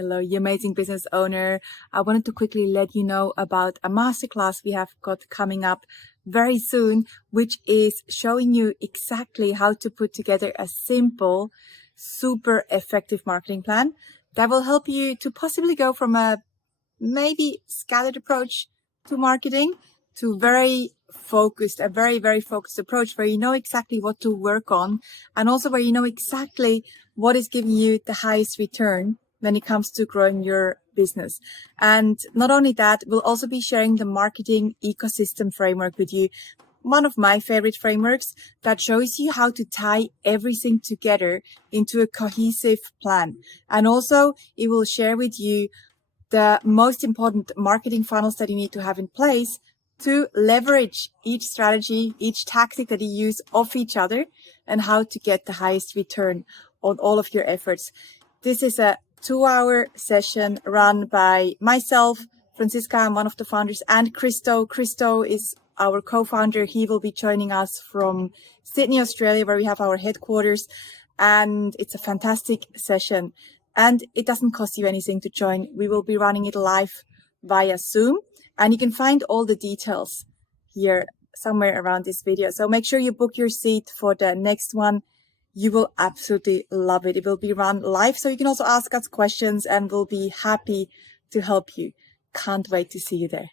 Hello, you amazing business owner. I wanted to quickly let you know about a masterclass we have got coming up very soon, which is showing you exactly how to put together a simple, super effective marketing plan that will help you to possibly go from a maybe scattered approach to marketing to very focused, a very, very focused approach where you know exactly what to work on and also where you know exactly what is giving you the highest return when it comes to growing your business. And not only that, we'll also be sharing the marketing ecosystem framework with you. One of my favorite frameworks that shows you how to tie everything together into a cohesive plan. And also it will share with you the most important marketing funnels that you need to have in place to leverage each strategy, each tactic that you use off each other and how to get the highest return on all of your efforts. This is a 2-hour session run by myself, Franziska, I'm one of the founders, and Christo. Christo is our co-founder. He will be joining us from Sydney, Australia, where we have our headquarters. And it's a fantastic session. And it doesn't cost you anything to join. We will be running it live via Zoom. And you can find all the details here somewhere around this video. So make sure you book your seat for the next one. You will absolutely love it. It will be run live. So you can also ask us questions and we'll be happy to help you. Can't wait to see you there.